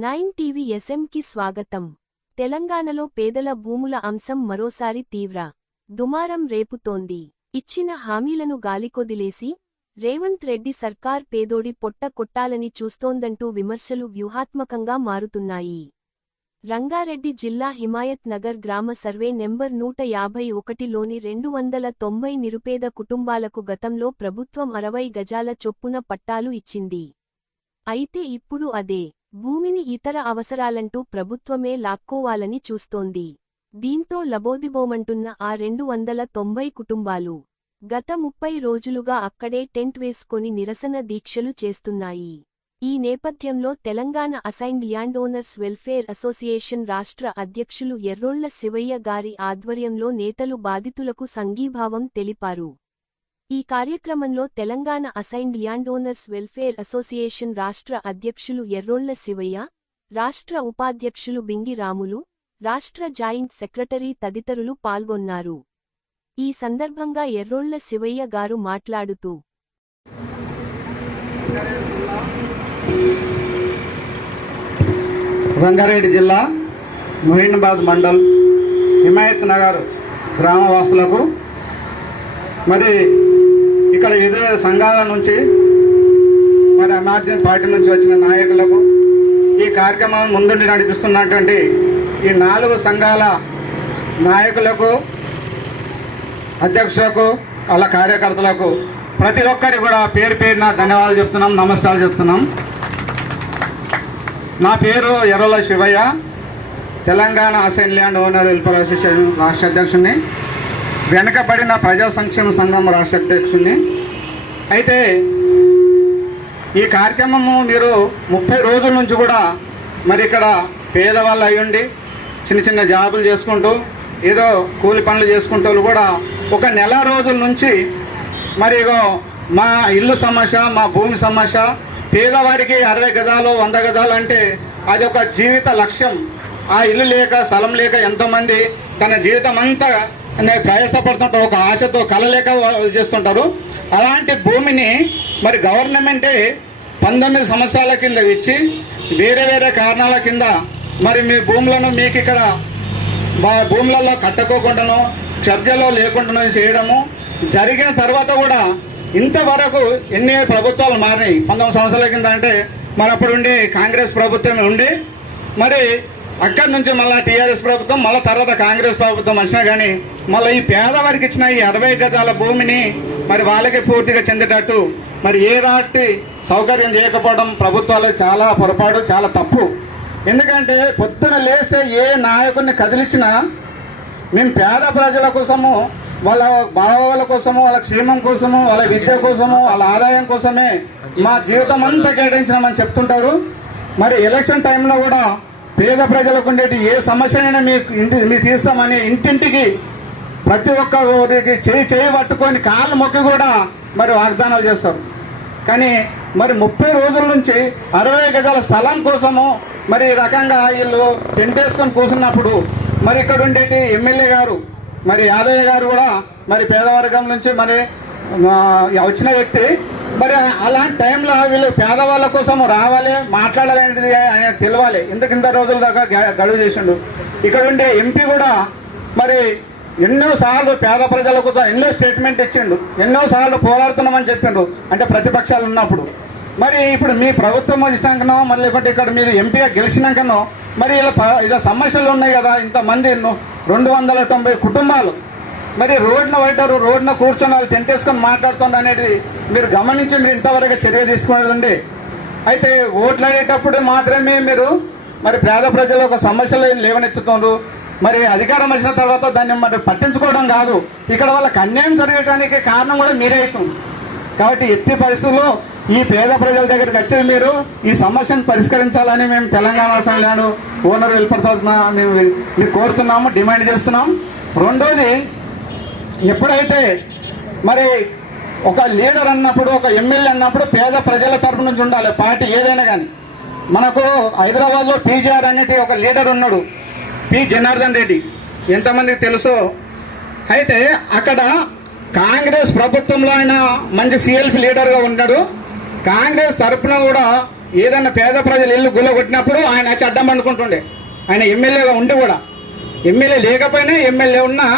9 TV ఎస్ఎంకి స్వాగతం. తెలంగాణలో పేదల భూముల అంశం మరోసారి తీవ్ర దుమారం రేపుతోంది. ఇచ్చిన హామీలను గాలికొదిలేసి రేవంత్ రెడ్డి సర్కార్ పేదోడి పొట్ట కొట్టాలని చూస్తోందంటూ విమర్శలు వ్యూహాత్మకంగా మారుతున్నాయి. రంగారెడ్డి జిల్లా హిమాయత్ నగర్ గ్రామ సర్వే నెంబర్ 151లోని 290 నిరుపేద కుటుంబాలకు గతంలో ప్రభుత్వం 60 గజాల చొప్పున పట్టాలు ఇచ్చింది. అయితే ఇప్పుడు అదే భూమిని ఇతర అవసరాలంటూ ప్రభుత్వమే లాక్కోవాలని చూస్తోంది. దీంతో లబోదిబోమంటున్న ఆ 290 కుటుంబాలు గత 30 రోజులుగా అక్కడే టెంట్ వేసుకొని నిరసన దీక్షలు చేస్తున్నాయి. ఈ నేపథ్యంలో Telangana assigned land owners welfare association రాష్ట్ర అధ్యక్షులు ఎర్రోళ్ల శివయ్య గారి ఆధ్వర్యంలో నేతలు బాధితులకు సంఘీభావం తెలిపారు. ఈ కార్యక్రమంలో Telangana assigned land owners welfare association రాష్ట్ర అధ్యక్షులు ఎర్రోళ్ల శివయ్య, రాష్ట్ర ఉపాధ్యక్షులు బింగి రాములు, రాష్ట్ర జాయింట్ సెక్రటరీ తదితరులు పాల్గొన్నారు. ఈ సందర్భంగా ఎర్రోళ్ల శివయ్య గారు మాట్లాడుతూ రంగారెడ్డి జిల్లా మొయినాబాద్ మండల్ హిమాయత్ నగర్ గ్రామవాసులకు మరి ఇక్కడ వివిధ సంఘాల నుంచి మరి అమాద్యం పార్టీ నుంచి వచ్చిన నాయకులకు ఈ కార్యక్రమం ముందుండి నడిపిస్తున్నటువంటి ఈ 4 సంఘాల నాయకులకు, అధ్యక్షులకు, అలా కార్యకర్తలకు ప్రతి ఒక్కరికి కూడా పేరు పేరున ధన్యవాదాలు చెప్తున్నాం, నమస్కారాలు చెప్తున్నాం. నా పేరు Errolla Shivayya, Telangana assigned land owner welfare association రాష్ట్ర అధ్యక్షుడిని, వెనుకబడిన ప్రజా సంక్షేమ సంఘం రాష్ట్ర అధ్యక్షుడిని. అయితే ఈ కార్యక్రమము మీరు 30 రోజుల నుంచి కూడా మరి ఇక్కడ పేదవాళ్ళు అయ్యుండి చిన్న చిన్న జాబులు చేసుకుంటూ ఏదో కూలి పనులు చేసుకుంటూ కూడా ఒక నెల రోజుల నుంచి మరి మా ఇల్లు సమస్య, మా భూమి సమస్య, పేదవారికి 60 గజాలు 100 గజాలు అంటే అది ఒక జీవిత లక్ష్యం. ఆ ఇల్లు లేక స్థలం లేక ఎంతోమంది తన జీవితం అంతా ప్రయాసపడుతుంటారు, ఒక ఆశతో కలలేక చేస్తుంటారు. అలాంటి భూమిని మరి గవర్నమెంటే 19 సంవత్సరాల కింద ఇచ్చి వేరే వేరే కారణాల కింద మరి మీ భూములను మీకు ఇక్కడ భూములలో కట్టుకోకుండానో కబ్జాలో లేకుండా చేయడము జరిగిన తర్వాత కూడా ఇంతవరకు ఎన్ని ప్రభుత్వాలు మారినాయి. 19 సంవత్సరాల కింద అంటే మరి అప్పుడు ఉండి కాంగ్రెస్ ప్రభుత్వం ఉండి మరి అక్కడి నుంచి మళ్ళీ టీఆర్ఎస్ ప్రభుత్వం, మళ్ళీ తర్వాత కాంగ్రెస్ ప్రభుత్వం వచ్చినా కానీ మళ్ళీ ఈ పేదవారికి ఇచ్చిన ఈ 60 గజాల భూమిని మరి వాళ్ళకి పూర్తిగా చెందేటట్టు మరి ఏ రాటి సౌకర్యం చేయకపోవడం ప్రభుత్వాలకు చాలా పొరపాటు, చాలా తప్పు. ఎందుకంటే పొద్దున లేస్తే ఏ నాయకుడిని కదిలించినా మేము పేద ప్రజల కోసము, వాళ్ళ బాగోగుల కోసము, వాళ్ళ క్షేమం కోసము, వాళ్ళ విద్య కోసము, వాళ్ళ ఆదాయం కోసమే మా జీవితం అంతా కేటాయించినామని చెప్తుంటారు. మరి ఎలక్షన్ టైంలో కూడా పేద ప్రజలకు ఉండేటి ఏ సమస్యనైనా మీరు తీస్తామని ఇంటింటికి ప్రతి ఒక్కరికి చేయి పట్టుకొని కాళ్ళు మొక్కి కూడా మరి వాగ్దానాలు చేస్తారు. కానీ మరి 30 రోజుల నుంచి 60 గజాల స్థలం కోసము మరి ఈ రకంగా వీళ్ళు టెంట్ వేసుకొని కూర్చున్నప్పుడు మరి ఇక్కడ ఉండేటి ఎమ్మెల్యే గారు మరి యాదయ్య గారు కూడా మరి పేదవర్గం నుంచి మరి వచ్చిన వ్యక్తి. మరి అలాంటి టైంలో వీళ్ళు పేదవాళ్ళ కోసం రావాలి, మాట్లాడాలనేది అనేది తెలియాలి. ఎందుకు ఇంత రోజుల దాకా గడువు చేసిండు. ఇక్కడ ఉండే ఎంపీ కూడా మరి ఎన్నోసార్లు పేద ప్రజల కోసం ఎన్నో స్టేట్మెంట్ ఇచ్చిండు, ఎన్నోసార్లు పోరాడుతున్నామని చెప్పిండు, అంటే ప్రతిపక్షాలు ఉన్నప్పుడు. మరి ఇప్పుడు మీ ప్రభుత్వం వచ్చినాకనో మరి లేకపోతే ఇక్కడ మీరు ఎంపీగా గెలిచినాకనో మరి ఇలా సమస్యలు ఉన్నాయి కదా, ఇంతమంది 290 కుటుంబాలు మరి రోడ్డున పడ్డారు, రోడ్డున కూర్చొని వాళ్ళు టెంటేసుకొని మాట్లాడుతుంది అనేది మీరు గమనించి మీరు ఇంతవరకు చర్య తీసుకునేదండి. అయితే ఓట్లాడేటప్పుడు మాత్రమే మీరు మరి పేద ప్రజల ఒక సమస్యలు లేవనెత్తుతున్నారు. మరి అధికారం వచ్చిన తర్వాత దాన్ని మరి పట్టించుకోవడం కాదు, ఇక్కడ వాళ్ళకి అన్యాయం జరగడానికి కారణం కూడా మీరే అవుతుంది. కాబట్టి ఎత్తి పరిస్థితుల్లో ఈ పేద ప్రజల దగ్గరికి వచ్చి మీరు ఈ సమస్యను పరిష్కరించాలని మేము Telangana assigned land owner welfare తరఫున మేము కోరుతున్నాము, డిమాండ్ చేస్తున్నాం. రెండోది, ఎప్పుడైతే మరి ఒక లీడర్ అన్నప్పుడు, ఒక ఎమ్మెల్యే అన్నప్పుడు పేద ప్రజల తరఫు నుంచి ఉండాలి పార్టీ ఏదైనా కానీ. మనకు హైదరాబాద్లో పీజీఆర్ అనేది ఒక లీడర్ ఉన్నాడు, పి జనార్దన్ రెడ్డి, ఎంతమందికి తెలుసో. అయితే అక్కడ కాంగ్రెస్ ప్రభుత్వంలో ఆయన మంచి సిఎల్పి లీడర్గా ఉన్నాడు. కాంగ్రెస్ తరఫున కూడా ఏదన్నా పేద ప్రజలు ఇల్లు గుల్లగొట్టినప్పుడు ఆయన వచ్చి అడ్డం పండుకుంటుండే. ఆయన ఎమ్మెల్యేగా ఉండి కూడా, ఎమ్మెల్యే లేకపోయినా ఎమ్మెల్యే ఉన్నా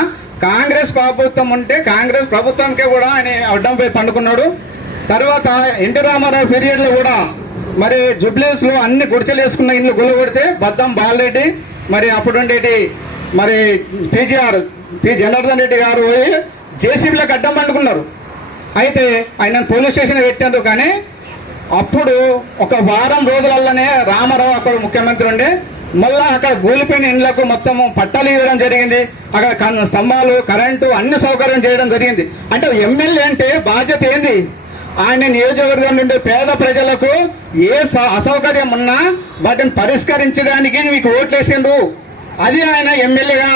కాంగ్రెస్ ప్రభుత్వం ఉంటే కాంగ్రెస్ ప్రభుత్వంకే కూడా ఆయన అడ్డం పోయి పండుకున్నాడు. తర్వాత ఎన్టీ రామారావు పీరియడ్లో కూడా మరి జుబ్లీస్లో అన్ని గుడిచెలు వేసుకున్న ఇల్లు గుల్లగొడితే బద్దం బాలరెడ్డి మరి అప్పుడుండేటి మరి పి జనార్దన్ రెడ్డి గారు పోయి జేసీబీలకు అడ్డం పండుకున్నారు. అయితే ఆయన పోలీస్ స్టేషన్ పెట్టారు. కానీ అప్పుడు ఒక వారం రోజులలోనే రామారావు అక్కడ ముఖ్యమంత్రి ఉండే మళ్ళా అక్కడ కూలిపోయిన ఇండ్లకు మొత్తం పట్టాలు ఇవ్వడం జరిగింది. అక్కడ స్తంభాలు, కరెంటు అన్ని సౌకర్యం చేయడం జరిగింది. అంటే ఎమ్మెల్యే అంటే బాధ్యత ఏంది? ఆయన నియోజకవర్గం నుండి పేద ప్రజలకు ఏ అసౌకర్యం ఉన్నా వాటిని పరిష్కరించడానికి మీకు ఓట్లేసిండ్రు. అది ఆయన ఎమ్మెల్యేగా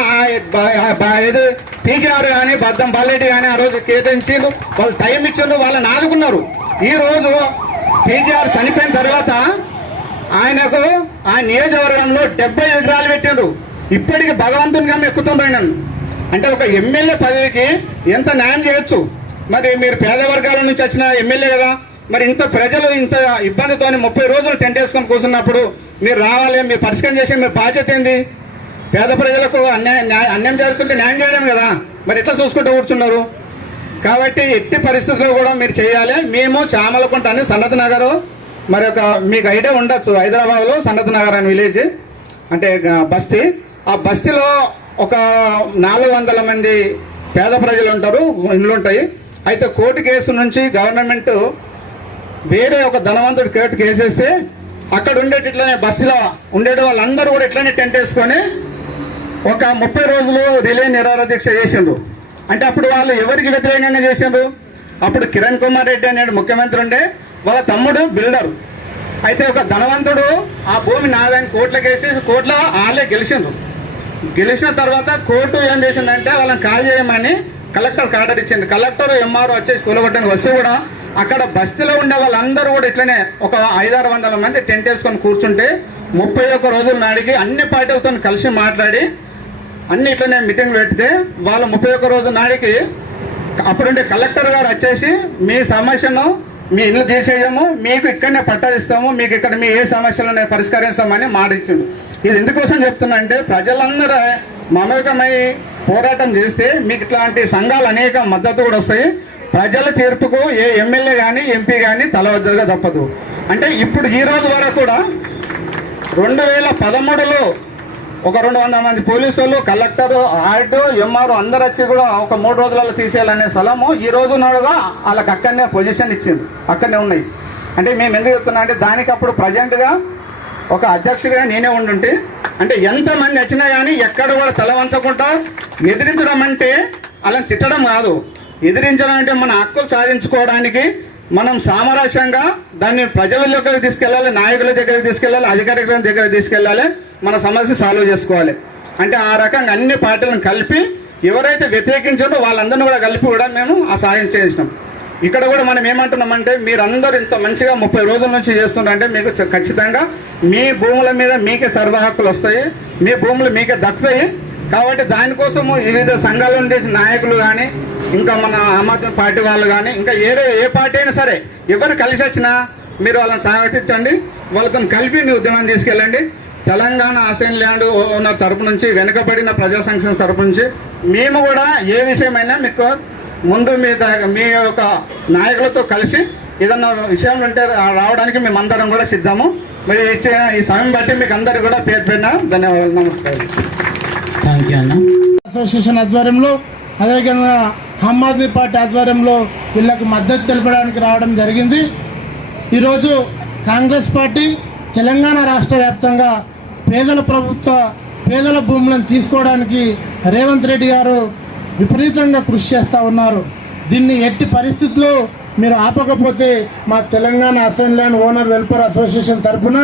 పీకేఆర్ కానీ బద్దం బాలరెడ్డి కానీ ఆ రోజు కేటాయించిండ్రు, వాళ్ళు టైం ఇచ్చిండ్రు, వాళ్ళని ఆదుకున్నారు. ఈ రోజు పీకేఆర్ చనిపోయిన తర్వాత ఆయనకు ఆ నియోజకవర్గంలో 70 విగ్రహాలు పెట్టిండ్రు. ఇప్పటికి భగవంతునిగా ఎక్కుతుండ్రు ఆయన. అంటే ఒక ఎమ్మెల్యే పదవికి ఎంత న్యాయం చేయొచ్చు? మరి మీరు పేద వర్గాల నుంచి వచ్చిన ఎమ్మెల్యే కదా, మరి ఇంత ప్రజలు ఇంత ఇబ్బందితో 30 రోజులు టెంట్ వేసుకొని కూర్చున్నప్పుడు మీరు రావాలి, మీరు పరిష్కారం చేసే మీ బాధ్యత ఏంది? పేద ప్రజలకు అన్యాయం జరుగుతుంటే న్యాయం చేయడం కదా, మరి ఎట్లా చూసుకుంటూ కూర్చున్నారు? కాబట్టి ఎట్టి పరిస్థితుల్లో కూడా మీరు చేయాలి. మేము చామలకుంట అని సనత్ నగర్, మరి ఒక మీకు ఐడియా ఉండొచ్చు, హైదరాబాద్లో సనత్ నగర్ అని విలేజ్ అంటే బస్తీ. ఆ బస్తీలో ఒక 400 మంది పేద ప్రజలు ఉంటారు, ఇండ్లు ఉంటాయి. అయితే కోర్టు కేసు నుంచి గవర్నమెంట్ వేరే ఒక ధనవంతుడు కోర్టు కేసేస్తే అక్కడ ఉండేటి ఇట్లనే బస్సులో ఉండేటి వాళ్ళందరూ కూడా ఇట్లనే టెంట్ వేసుకొని ఒక 30 రోజులు రిలే నిరాహార దీక్ష చేసిండ్రు. అంటే అప్పుడు వాళ్ళు ఎవరికి వ్యతిరేకంగా చేసిండ్రు? అప్పుడు కిరణ్ కుమార్ రెడ్డి అనే ముఖ్యమంత్రి ఉండే, వాళ్ళ తమ్ముడు బిల్డర్. అయితే ఒక ధనవంతుడు ఆ భూమి నాదని కోర్టులకు వేసి కోర్టులో వాళ్ళే గెలిచిండ్రు. గెలిచిన తర్వాత కోర్టు ఏం చేసిందంటే వాళ్ళని కాల్ చేయమని కలెక్టర్కి ఆర్డర్ ఇచ్చింది. కలెక్టర్ ఎంఆర్ఓ వచ్చేసి కూలగొట్టడానికి వస్తే కూడా అక్కడ బస్తీలో ఉండే వాళ్ళందరూ కూడా ఇట్లనే ఒక 500-600 మంది టెంట్ వేసుకొని కూర్చుంటే 31 రోజుల నాడికి అన్ని పార్టీలతో కలిసి మాట్లాడి అన్ని ఇట్లనే మీటింగ్ పెడితే వాళ్ళు 31 రోజుల నాడికి అప్పుడుండే కలెక్టర్ గారు వచ్చేసి మీ సమస్యను మీ ఇల్లు తీసేయము, మీకు ఇక్కడనే పట్టాదిస్తాము, మీకు ఇక్కడ మీ ఏ సమస్యలను పరిష్కరిస్తామని మాట ఇచ్చిండు. ఇది ఎందుకోసం చెప్తున్నా అంటే ప్రజలందరూ మమేకమై పోరాటం చేస్తే మీకు ఇట్లాంటి సంఘాలు అనేక మద్దతు కూడా వస్తాయి. ప్రజల తీర్పుకు ఏ ఎమ్మెల్యే కానీ ఎంపీ కానీ తలవద్దగా తప్పదు. అంటే ఇప్పుడు ఈ రోజు వరకు కూడా 2013లో ఒక 200 మంది పోలీసు వాళ్ళు, కలెక్టర్, ఆర్డో, ఎంఆర్ఓ అందరు వచ్చి కూడా ఒక 3 రోజులలో తీసేయాలనే స్థలము ఈ రోజు నాడుగా వాళ్ళకి అక్కడనే పొజిషన్ ఇచ్చింది, అక్కడనే ఉన్నాయి. అంటే మేము ఎందుకు చెప్తున్నా అంటే దానికి అప్పుడు ప్రజెంట్గా ఒక అధ్యక్షుడిగా నేనే ఉండుంటే అంటే ఎంతమంది వచ్చినా కానీ ఎక్కడ కూడా తల వంచకుండా ఎదిరించడం అంటే అలా తిట్టడం కాదు. ఎదిరించడం అంటే మన హక్కులు సాధించుకోవడానికి మనం సామరస్యంగా దాన్ని ప్రజల దగ్గరికి తీసుకెళ్ళాలి, నాయకుల దగ్గరికి తీసుకెళ్ళాలి, అధికారుల దగ్గరికి తీసుకెళ్ళాలి, మన సమస్య సాల్వ్ చేసుకోవాలి. అంటే ఆ రకంగా అన్ని పార్టీలను కలిపి ఎవరైతే వ్యతిరేకించారో వాళ్ళందరినీ కూడా కలిపి కూడా మేము ఆ సాయం చేసినాం. ఇక్కడ కూడా మనం ఏమంటున్నామంటే మీరందరూ ఇంత మంచిగా 30 రోజుల నుంచి చేస్తున్నారంటే మీకు ఖచ్చితంగా మీ భూముల మీద మీకే సర్వ హక్కులు వస్తాయి, మీ భూములు మీకే దక్కుతాయి. కాబట్టి దానికోసము వివిధ సంఘాల నుండి నాయకులు కానీ ఇంకా మన ఆమ్ ఆద్మీ పార్టీ వాళ్ళు కానీ ఇంకా ఏ పార్టీ అయినా సరే ఎవరు కలిసి వచ్చినా మీరు వాళ్ళని స్వాగతించండి, వాళ్ళతో కలిపి మీ ఉద్యమాన్ని తీసుకెళ్ళండి. తెలంగాణ అసెంబ్లీ ల్యాండ్ ఓనర్ తరపు నుంచి, వెనుకబడిన ప్రజా సంక్షేమ తరపు నుంచి మేము కూడా ఏ విషయమైనా మీకు ముందు మీ యొక్క నాయకులతో కలిసి ఏదన్నా విషయం ఉంటే రావడానికి మేమందరం కూడా సిద్ధము. మరి ఇచ్చే ఈ సమయం బట్టి మీకు అందరికీ కూడా పేరు పేరున ధన్యవాదాలు, నమస్కారం. థ్యాంక్ యూ అన్న. అసోసియేషన్ ఆధ్వర్యంలో అదేవిధంగా ఆమ్ ఆద్మీ పార్టీ ఆధ్వర్యంలో వీళ్ళకు మద్దతు తెలపడానికి రావడం జరిగింది. ఈరోజు కాంగ్రెస్ పార్టీ తెలంగాణ రాష్ట్ర వ్యాప్తంగా పేదల భూములను తీసుకోవడానికి రేవంత్ రెడ్డి గారు విపరీతంగా కృషి చేస్తూ ఉన్నారు. దీన్ని ఎట్టి పరిస్థితుల్లో మీరు ఆపకపోతే మా Telangana assembly land owner welfare association తరఫున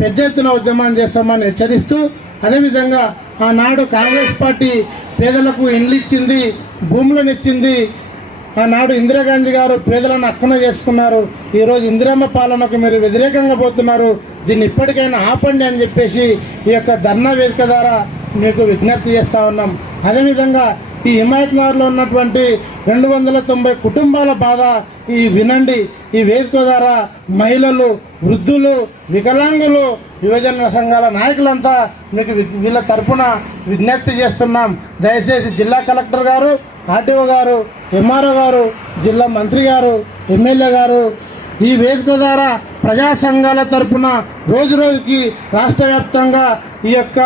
పెద్ద ఎత్తున ఉద్యమం చేస్తామని హెచ్చరిస్తూ, అదేవిధంగా ఆనాడు కాంగ్రెస్ పార్టీ పేదలకు ఇండ్లు ఇచ్చింది, భూములను ఇచ్చింది. ఆనాడు ఇందిరాగాంధీ గారు పేదలను అక్కున చేసుకున్నారు. ఈరోజు ఇందిరమ్మ పాలనకు మీరు వ్యతిరేకంగా పోతున్నారు, దీన్ని ఇప్పటికైనా ఆపండి అని చెప్పేసి ఈ యొక్క ధర్నా వేదిక ద్వారా మీకు విజ్ఞప్తి చేస్తూ ఉన్నాం. అదేవిధంగా ఈ హిమాయత్ నగర్లో ఉన్నటువంటి 290 కుటుంబాల బాధ ఈ వినండి. ఈ వేదిక ద్వారా మహిళలు, వృద్ధులు, వికలాంగులు, యువజన సంఘాల నాయకులంతా మీకు వీళ్ళ తరఫున విజ్ఞప్తి చేస్తున్నాం. దయచేసి జిల్లా కలెక్టర్ గారు, ఆర్టీఓ గారు, ఎంఆర్ఓ గారు, జిల్లా మంత్రి గారు, ఎమ్మెల్యే గారు ఈ వేదిక ద్వారా ప్రజా సంఘాల తరఫున రోజు రోజుకి రాష్ట్ర వ్యాప్తంగా ఈ యొక్క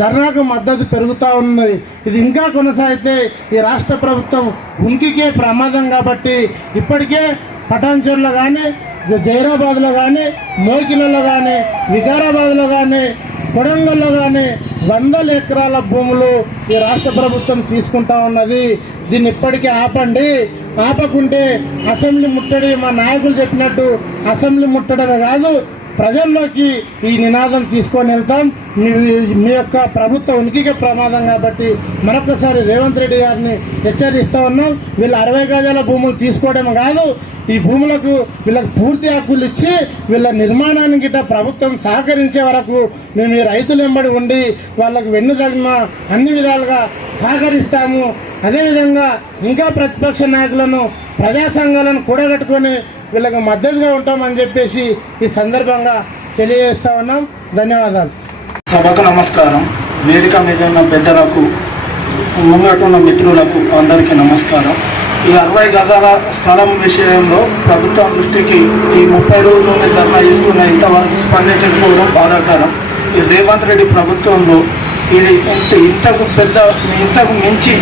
ధర్నాకు మద్దతు పెరుగుతూ ఉన్నది. ఇది ఇంకా కొనసాగితే ఈ రాష్ట్ర ప్రభుత్వం ఉనికికే ప్రమాదం. కాబట్టి ఇప్పటికే పటాన్చెరులో కానీ, జైరాబాద్లో కానీ, మోకిలలో కానీ, వికారాబాద్లో కానీ, కొడంగల్లో కానీ 100 ఎకరాల భూములు ఈ రాష్ట్ర ప్రభుత్వం తీసుకుంటా ఉన్నది. దీన్ని ఇప్పటికీ ఆపండి. ఆపకుంటే అసెంబ్లీ ముట్టడి, మా నాయకులు చెప్పినట్టు అసెంబ్లీ ముట్టడమే కాదు, ప్రజల్లోకి ఈ నినాదం తీసుకొని వెళ్తాం. మీ యొక్క ప్రభుత్వ ఉనికికి ప్రమాదం. కాబట్టి మరొకసారి రేవంత్ రెడ్డి గారిని హెచ్చరిస్తూ ఉన్నాం. వీళ్ళు 60 గజాల భూములు తీసుకోవడం కాదు, ఈ భూములకు వీళ్ళకి పూర్తి హక్కులు ఇచ్చి వీళ్ళ నిర్మాణానికి గిట్ట ప్రభుత్వం సహకరించే వరకు మేము ఈ రైతులు వెంబడి ఉండి వాళ్ళకు వెన్నుదగిన అన్ని విధాలుగా సహకరిస్తాము. అదేవిధంగా ఇంకా ప్రతిపక్ష నాయకులను, ప్రజా సంఘాలను కూడగట్టుకొని వీళ్ళకి మద్దతుగా ఉంటామని చెప్పేసి ఈ సందర్భంగా తెలియజేస్తా ఉన్నాం. ధన్యవాదాలు. సభకు నమస్కారం. వేదిక మీద ఉన్న పెద్దలకు, ముంగటున్న మిత్రులకు అందరికీ నమస్కారం. ఈ 60 గజాల స్థలం విషయంలో ప్రభుత్వం దృష్టికి ఈ 30 రోజుల్లోనే ధర్నా చేస్తున్న ఇంతవరకు స్పందించకపోవడం బాధాకరం. ఈ రేవంత్ రెడ్డి ప్రభుత్వంలో ఇది ఇంతకు మించి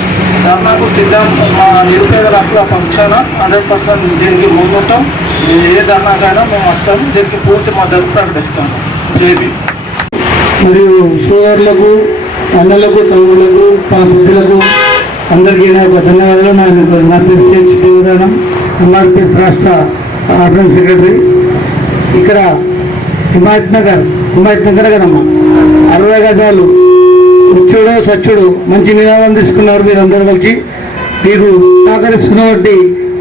ధర్నాకు సిద్ధం. మా నిరుపేదల హక్కుల పక్షాన 100% దీనికి ముందుంటాం. ఏ ధర్నాకైనా మేము వస్తాం. దీనికి పూర్తి మద్దతు ప్రకటిస్తాము. జేబీ మరియు సోదరులకు, అన్నలకు, తమ్ముళ్లకు, మా బుద్ధులకు అందరికీ నా యొక్క ధన్యవాదాలు. నా పేరు సిహెచ్ దేవదానం, ఎంఆర్పిఎస్ రాష్ట్ర ఆర్గనైజ్ సెక్రటరీ. ఇక్కడ హిమాయత్ నగర్ కదమ్మా, 60 గజాలు ఉచ్చుడు సచ్చుడు మంచి నినాదం తీసుకున్నారు. మీరు అందరూ కలిసి మీకు సహకరిస్తున్నటువంటి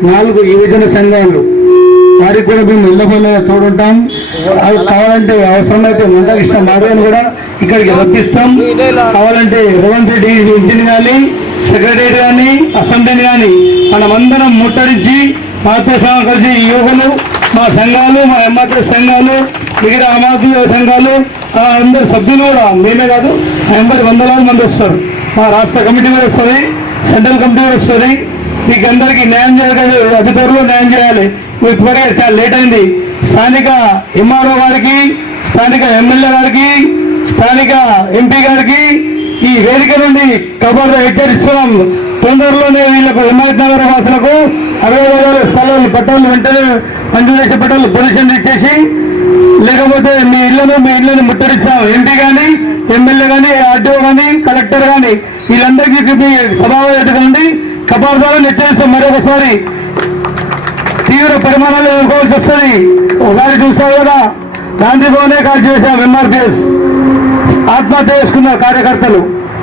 4 యువజన సంఘాలు, వారికి కూడా మేము ఇళ్ళ తోడుంటాం. అవి కావాలంటే అవసరమైతే మందకృష్ణ మాధవన్ కూడా ఇక్కడికి రప్పిస్తాం. కావాలంటే రేవంత్ రెడ్డి ఇంటిని కానీ, సెక్రటరీ కానీ, అసెంబ్లీని కానీ మనమందరం ముట్టడించి మాతో కలిసి యువకులు, మా సంఘాలు, మా ఎంఆర్పీ సంఘాలు, మిగతా అమాతీ సంఘాలు, అందరు సభ్యులు కూడా, మేమే కాదు ఎంబడి 100,000 మంది వస్తారు. మా రాష్ట్ర కమిటీ కూడా వస్తుంది, సెంట్రల్ కమిటీ కూడా వస్తుంది. మీకు అందరికీ న్యాయం చేయాలి, అతి త్వరలో న్యాయం చేయాలి. ఇప్పటికే చాలా లేట్ అయింది. స్థానిక ఎంఆర్ఓ గారికి, స్థానిక ఎమ్మెల్యే గారికి, స్థానిక ఎంపీ గారికి ఈ వేదిక నుండి కబర్గా హెచ్చరిస్తున్నాం. తొందరలోనే వీళ్ళకు హిమాయత్ నగర్ వాసులకు 60 గజాల స్థలాలు పట్టాలు వెంటనే మంజూరు చేసే పట్టాలు పొజిషన్ ఇచ్చేసి, లేకపోతే మీ ఇళ్లను ముట్టడిస్తాం. ఎంపీ కానీ, ఎమ్మెల్యే కానీ, ఆర్టీఓ కానీ, కలెక్టర్ కానీ వీళ్ళందరికీ సభావేదికండి కబార్దాలను హెచ్చరిస్తాం. మరొకసారి తీవ్ర పరిమాణాలు ఎదుర్కోవాల్సి వస్తుంది. ఒకసారి చూస్తావు కదా, గాంధీ భవనే కాల్ చేశాం. ఎంఆర్పిఎస్ ఆత్మహత్య చేసుకున్న కార్యకర్తలు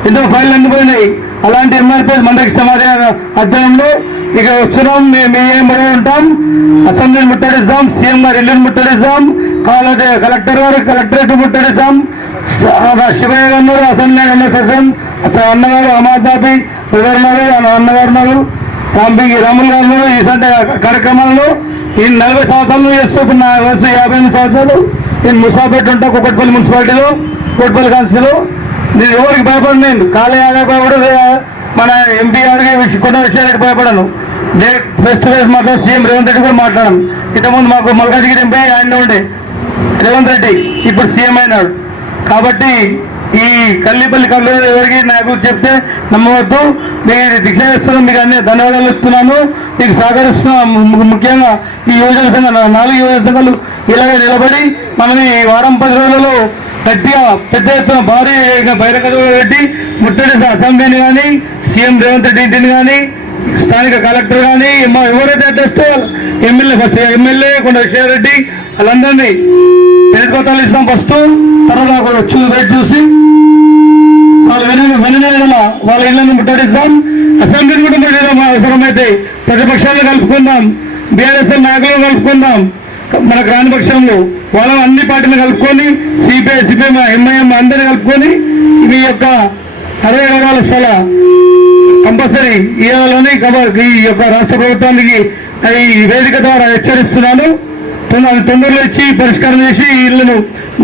ఎంతో ఫైళ్ళు అందిపోయినాయి. అలాంటి ఎంఆర్పిఎస్ మండలికి సమాధాన అధ్యయనంలో ఇక వస్తున్నాం. మేము ఏమై ఉంటాం, అసెంబ్లీని ముట్టడిస్తాం, సీఎం గారు ఇల్లుని ముట్టడిస్తాం, కావాలంటే కలెక్టర్ గారు కలెక్టరేట్ ముట్టడిస్తాం. శివయ్య గారు అసెంబ్లీ అన్నగారు, అమాదాబి ఉన్నారు, అన్నగారు ఉన్నారు, రాములు గారు ఇటువంటి కార్యక్రమాలను ఈ 40 సంవత్సరాలు చేస్తూ నా వయసు 58 సంవత్సరాలు. నేను ముసాపేట ఉంటా, కుక్కట్పల్లి మున్సిపాలిటీలో, కుక్కట్పల్లి కాన్స్టిలో. నేను ఎవరికి భయపడను. నేను కాలేయాగా భయపడదు, మన ఎంపీ గారికి కొండ విషయానికి భయపడను. ఫేస్ టు ఫేస్ మాట్లాడు. సీఎం రేవంత్ రెడ్డి కూడా మాట్లాడడం. ఇంతకుముందు మాకు మల్కాజ్గిరి ఎంపీ ఆయన ఉండే రేవంత్ రెడ్డి, ఇప్పుడు సీఎం అయినాడు. కాబట్టి ఈ కల్లిపల్లి ఎవరికి నాకు చెప్తే నమ్మవద్దు. మీరు దీక్ష చేస్తున్నాం, మీకు అన్ని ధన్యవాదాలు ఇస్తున్నాను. మీకు సహకరిస్తున్నాను. ముఖ్యంగా ఈ యువజన సంఘాలు 4 యువజన సంఘాలు ఇలాగే నిలబడి మనం ఈ వారం 10 రోజులలో గట్టిగా పెద్ద ఎత్తున భారీ బహిరంగ పెట్టి ముట్టడి అసెంబ్లీని కానీ, సీఎం రేవంత్ రెడ్డి ఇంటిని కానీ, స్థానిక కలెక్టర్ కానీ, ఎవరైతే అడ్డేస్తే ఎమ్మెల్యే, ఫస్ట్ ఎమ్మెల్యే కొండ విశ్వారెడ్డి వాళ్ళందరినీ ప్రతిపత్రాలు ఇస్తాం. ఫస్ట్ తర్వాత చూసి వాళ్ళ ఇళ్లను ముట్టడిస్తాం. అసెంబ్లీని కూడా ముట్టడిస్తాం. అవసరమైతే ప్రతిపక్షాలను కలుపుకుందాం, బీఆర్ఎస్ నాయకులను కలుపుకుందాం. మనకు రాని పక్షంలో వాళ్ళ అన్ని పార్టీలు కలుపుకొని, సిపిఐ, ఎంఐఎం అందరినీ కలుపుకొని మీ యొక్క 60 గజాల స్థల కంపల్సరీ ఇవ్వాలని ఈ యొక్క రాష్ట్ర ప్రభుత్వానికి ఈ వేదిక ద్వారా హెచ్చరిస్తున్నాను. తొందరలో ఇచ్చి పరిష్కారం చేసి ఇళ్లను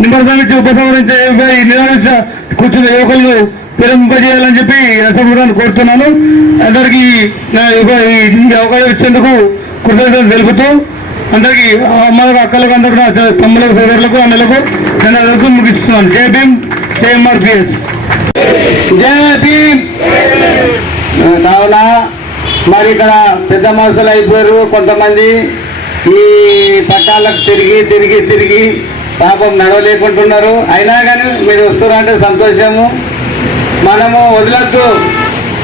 నిమజ్జనించి ఉపసంహరించే నివారించ కూర్చున్న యువకులను విరమింపజేయాలని చెప్పి రాష్ట్ర ప్రభుత్వాన్ని కోరుతున్నాను. అందరికీ ఈ అవకాశం ఇచ్చేందుకు కృతజ్ఞతలు తెలుపుతూ అందరికీ అమ్మలకు అక్కలకు అందరికీ తమ్ములకు సోదరులకు అన్నలకు ధన్యవాదాలు ముగిస్తున్నాను. జై భీమ్, జై ఎంఆర్పిఎస్, జై భీమ్. కావున మరి ఇక్కడ పెద్ద మనుషులు అయిపోయారు. కొంతమంది ఈ పట్టాలకు తిరిగి పాపం నడవలేకుంటున్నారు. అయినా కానీ మీరు వస్తున్నారంటే సంతోషము. మనము వదలొద్దు,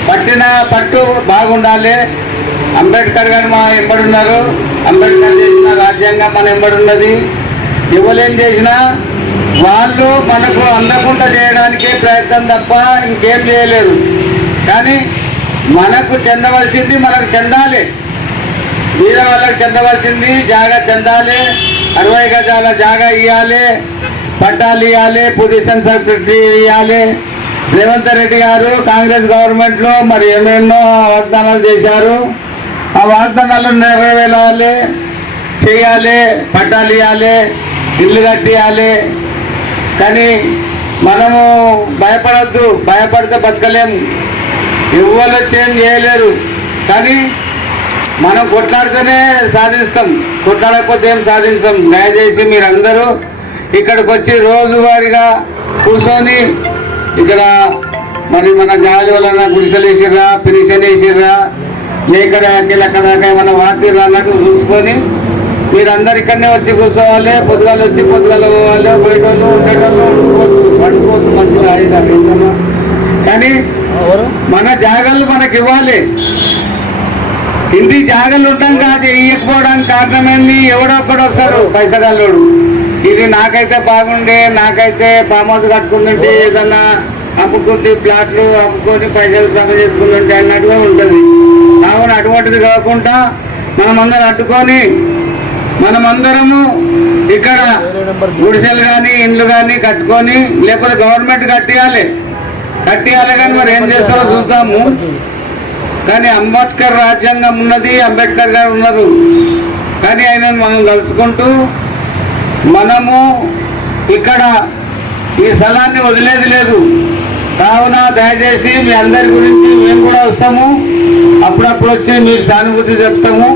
పట్టిన పట్టు బాగుండాలి. అంబేద్కర్ గారు మా ఎంబడున్నారు. అంబేద్కర్ చేసిన రాజ్యాంగం మన ఎంబడున్నది. ఎవరేం చేసినా వాళ్ళు మనకు అందకుండా చేయడానికే ప్రయత్నం తప్ప ఇంకేం చేయలేరు. కానీ మనకు చెందవలసింది మనకు చెందాలి. వీర వాళ్ళకి చెందవలసింది జాగా చెందాలి. 60 గజాల జాగా ఇవ్వాలి, పట్టాలు ఇవ్వాలి, పొజిషన్ సెక్రటరీ ఇవ్వాలి. రేవంత్ రెడ్డి గారు కాంగ్రెస్ గవర్నమెంట్లో మరి ఎన్నెన్నో వాగ్దానాలు చేశారు. ఆ వాగ్దానాలను నెరవేరాలి, చేయాలి, పట్టాలు ఇవ్వాలి, ఇల్లు కట్టియాలి. కానీ మనము భయపడద్దు, భయపడితే బతకలేము. ఎవరు ఏం చేయలేరు. కానీ మనం కొట్లాడితేనే సాధిస్తాం, కొట్లాడకపోతే ఏం సాధిస్తాం. దయచేసి మీరందరూ ఇక్కడికి వచ్చి రోజువారీగా కూర్చొని ఇక్కడ మరి మన జాలి వలన గుడిసెలు వేసిర్రా, పెన్షన్ వేసిర్రా, లేక దాకా ఏమన్నా వాటిర్రా అన్నట్టు చూసుకొని మీరందరు ఇక్కడనే వచ్చి కూర్చోవాలి. పొద్దుగాలు వచ్చి పొద్దుగాలు పోవాలి. పోయేటోళ్ళు ఉండేటోళ్ళు పడుకోవచ్చు మంచిగా అయినా. కానీ మన జాగాలు మనకి ఇవ్వాలి. ఇంటి జాగాలు ఉంటాం కాదు ఇవ్వకపోవడానికి కారణమైంది. ఎవడో ఒకడు వస్తారు పైసగాళ్ళోడు, ఇది నాకైతే బాగుండే, నాకైతే ఫామ్ హౌస్ కట్టుకుంటుంటే, ఏదన్నా అమ్ముకుంటే ప్లాట్లు అమ్ముకొని పైసలు జమ చేసుకుంటుంటే అన్నట్టుగా ఉంటుంది. కావున అటువంటిది కాకుండా మనమందరం అడ్డుకొని మనమందరము ఇక్కడ గుడిసెలు కానీ ఇండ్లు కానీ కట్టుకొని, లేకపోతే గవర్నమెంట్ కట్టియాలి కానీ మరి ఏం చేస్తారో చూద్దాము. కానీ అంబేద్కర్ రాజ్యాంగం ఉన్నది, అంబేద్కర్ గారు ఉన్నారు. కానీ ఆయన మనం కలుసుకుంటూ మనము ఇక్కడ ఈ స్థలాన్ని వదిలేది లేదు. కావున దయచేసి మీ అందరి గురించి మేము కూడా వస్తాము, అప్పుడప్పుడు వచ్చి మీకు సానుభూతి చెప్తాము.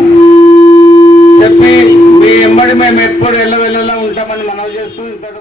చెప్పి మీ ఎంబడి మేము ఎప్పుడు వెళ్ళలా ఉంటామని మనవి చేస్తూ ఇక్కడ